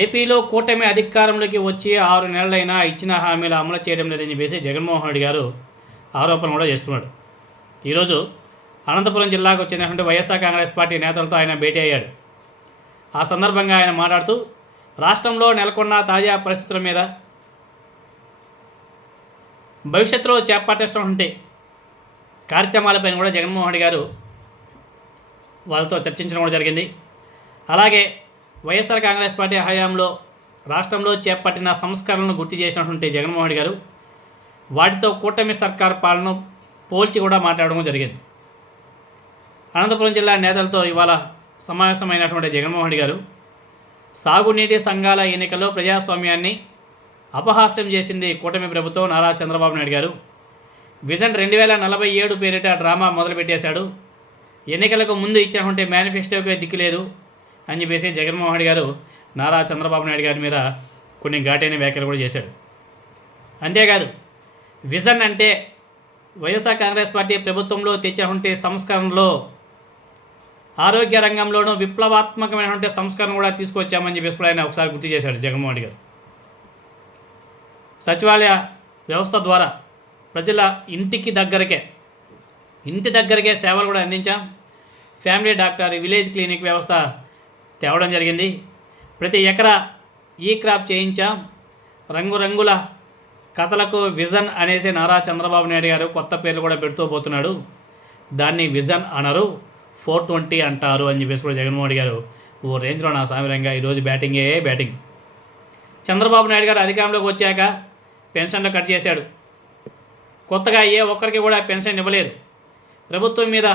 ఏపీలో కూటమి అధికారంలోకి వచ్చి ఆరు నెలలైనా ఇచ్చిన హామీలు అమలు చేయడం లేదని చెప్పేసి జగన్మోహన్ రెడ్డి గారు ఆరోపణ కూడా చేస్తున్నాడు ఈరోజు అనంతపురం జిల్లాకు చెందినటువంటి వైఎస్ఆర్ కాంగ్రెస్ పార్టీ నేతలతో ఆయన భేటీ అయ్యాడు. ఆ సందర్భంగా ఆయన మాట్లాడుతూ రాష్ట్రంలో నెలకొన్న తాజా పరిస్థితుల మీద భవిష్యత్తులో చేపట్టేసినటువంటి కార్యక్రమాలపైన కూడా జగన్మోహన్ రెడ్డి గారు వాళ్ళతో చర్చించడం కూడా జరిగింది. అలాగే వైఎస్ఆర్ కాంగ్రెస్ పార్టీ హయాంలో రాష్ట్రంలో చేపట్టిన సంస్కరణలను గుర్తు చేసినటువంటి జగన్మోహన్ రెడ్డి గారు వాటితో కూటమి సర్కార్ పాలన పోల్చి కూడా మాట్లాడడం జరిగింది. అనంతపురం జిల్లా నేతలతో ఇవాళ సమావేశమైనటువంటి జగన్మోహన్ రెడ్డి గారు సాగునీటి సంఘాల ఎన్నికల్లో ప్రజాస్వామ్యాన్ని అపహాస్యం చేసింది కూటమి ప్రభుత్వం నారా చంద్రబాబు నాయుడు గారు. విజన్ రెండు వేల నలభై ఏడు పేరిట డ్రామా మొదలుపెట్టేశాడు. ఎన్నికలకు ముందు ఇచ్చినటువంటి మేనిఫెస్టోకే దిక్కులేదు. అని చెప్పేసి జగన్మోహన్ రెడ్డి గారు నారా చంద్రబాబు నాయుడు గారి మీద కొన్ని ఘాటైన వ్యాఖ్యలు కూడా చేశాడు అంతేకాదు విజన్ అంటే వైఎస్ఆర్ కాంగ్రెస్ పార్టీ ప్రభుత్వంలో తెచ్చినటువంటి సంస్కరణలో ఆరోగ్య రంగంలోనూ విప్లవాత్మకమైనటువంటి సంస్కరణ కూడా తీసుకొచ్చామని చెప్పేసి కూడా ఆయన ఒకసారి గుర్తు చేశాడు జగన్మోహన్ రెడ్డి గారు. సచివాలయ వ్యవస్థ ద్వారా ప్రజల ఇంటికి దగ్గరకే ఇంటి దగ్గరకే సేవలు కూడా అందించాం. ఫ్యామిలీ డాక్టర్ విలేజ్ క్లినిక్ వ్యవస్థ తేవడం జరిగింది. ప్రతి ఎకరా ఈ క్రాప్ చేయించాం. రంగురంగుల కథలకు విజన్ అనేసి నారా చంద్రబాబు నాయుడు గారు కొత్త పేర్లు కూడా పెడుతూ పోతున్నాడు. దాన్ని విజన్ అనరు ఫోర్ ట్వంటీ అంటారు అని చెప్పేసి కూడా జగన్మోహన్ రెడ్డి గారు ఓ రేంజ్లో నా సామిరంగా ఈరోజు బ్యాటింగే బ్యాటింగ్. చంద్రబాబు నాయుడు గారు అధికారంలోకి వచ్చాక పెన్షన్లు కట్ చేశాడు. కొత్తగా ఏ ఒక్కరికి కూడా పెన్షన్ ఇవ్వలేదు. ప్రభుత్వం మీద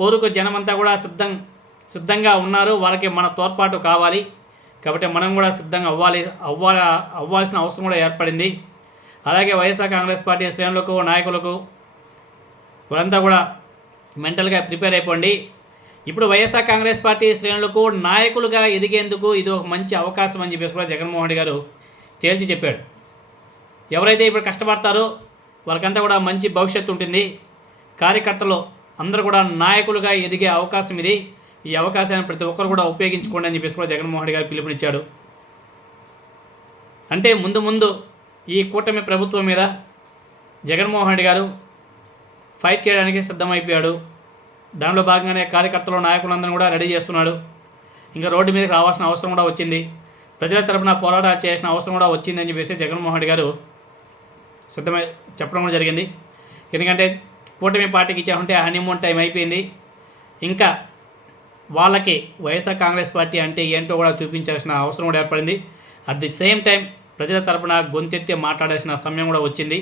పోరుకు జనమంతా కూడా సిద్ధం సిద్ధంగా ఉన్నారు వాళ్ళకి మన తోడ్పాటు కావాలి. కాబట్టి మనం కూడా సిద్ధంగా అవ్వాలి అవ్వాల అవ్వాల్సిన అవసరం కూడా ఏర్పడింది. అలాగే వైఎస్ఆర్ కాంగ్రెస్ పార్టీ శ్రేణులకు నాయకులకు వాళ్ళంతా కూడా మెంటల్గా ప్రిపేర్ అయిపోండి. ఇప్పుడు వైఎస్ఆర్ కాంగ్రెస్ పార్టీ శ్రేణులకు నాయకులుగా ఎదిగేందుకు ఇది ఒక మంచి అవకాశం అని చెప్పేసి కూడా జగన్మోహన్ రెడ్డి గారు తేల్చి చెప్పాడు. ఎవరైతే ఇప్పుడు కష్టపడతారో వాళ్ళకంతా కూడా మంచి భవిష్యత్తు ఉంటుంది. కార్యకర్తలు అందరూ కూడా నాయకులుగా ఎదిగే అవకాశం ఇది. ఈ అవకాశాన్ని ప్రతి ఒక్కరు కూడా ఉపయోగించుకోండి అని చెప్పేసి కూడా జగన్మోహన్ రెడ్డి గారు పిలుపునిచ్చాడు. అంటే ముందు ముందు ఈ కూటమి ప్రభుత్వం మీద జగన్మోహన్ రెడ్డి గారు ఫైట్ చేయడానికి సిద్ధమైపోయాడు. దానిలో భాగంగానే కార్యకర్తలు నాయకులందరూ కూడా రెడీ చేస్తున్నాడు. ఇంకా రోడ్డు మీదకి రావాల్సిన అవసరం కూడా వచ్చింది. ప్రజల తరపున పోరాటాలు చేయాల్సిన అవసరం కూడా వచ్చింది అని చెప్పేసి జగన్మోహన్ రెడ్డి గారు సిద్ధమై చెప్పడం కూడా జరిగింది. ఎందుకంటే కూటమి పార్టీకి ఇచ్చామంటే హనీమూన్ టైం అయిపోయింది. ఇంకా వాళ్ళకి వైఎస్ఆర్ కాంగ్రెస్ పార్టీ అంటే ఏంటో కూడా చూపించాల్సిన అవసరం కూడా ఏర్పడింది. అట్ ది సేమ్ టైం ప్రజల తరపున గొంతెత్తి మాట్లాడాల్సిన సమయం కూడా వచ్చింది.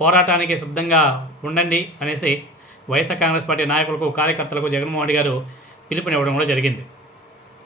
పోరాటానికి సిద్ధంగా ఉండండి అనేసి వైఎస్ఆర్ కాంగ్రెస్ పార్టీ నాయకులకు కార్యకర్తలకు జగన్మోహన్ రెడ్డి గారు పిలుపునివ్వడం కూడా జరిగింది.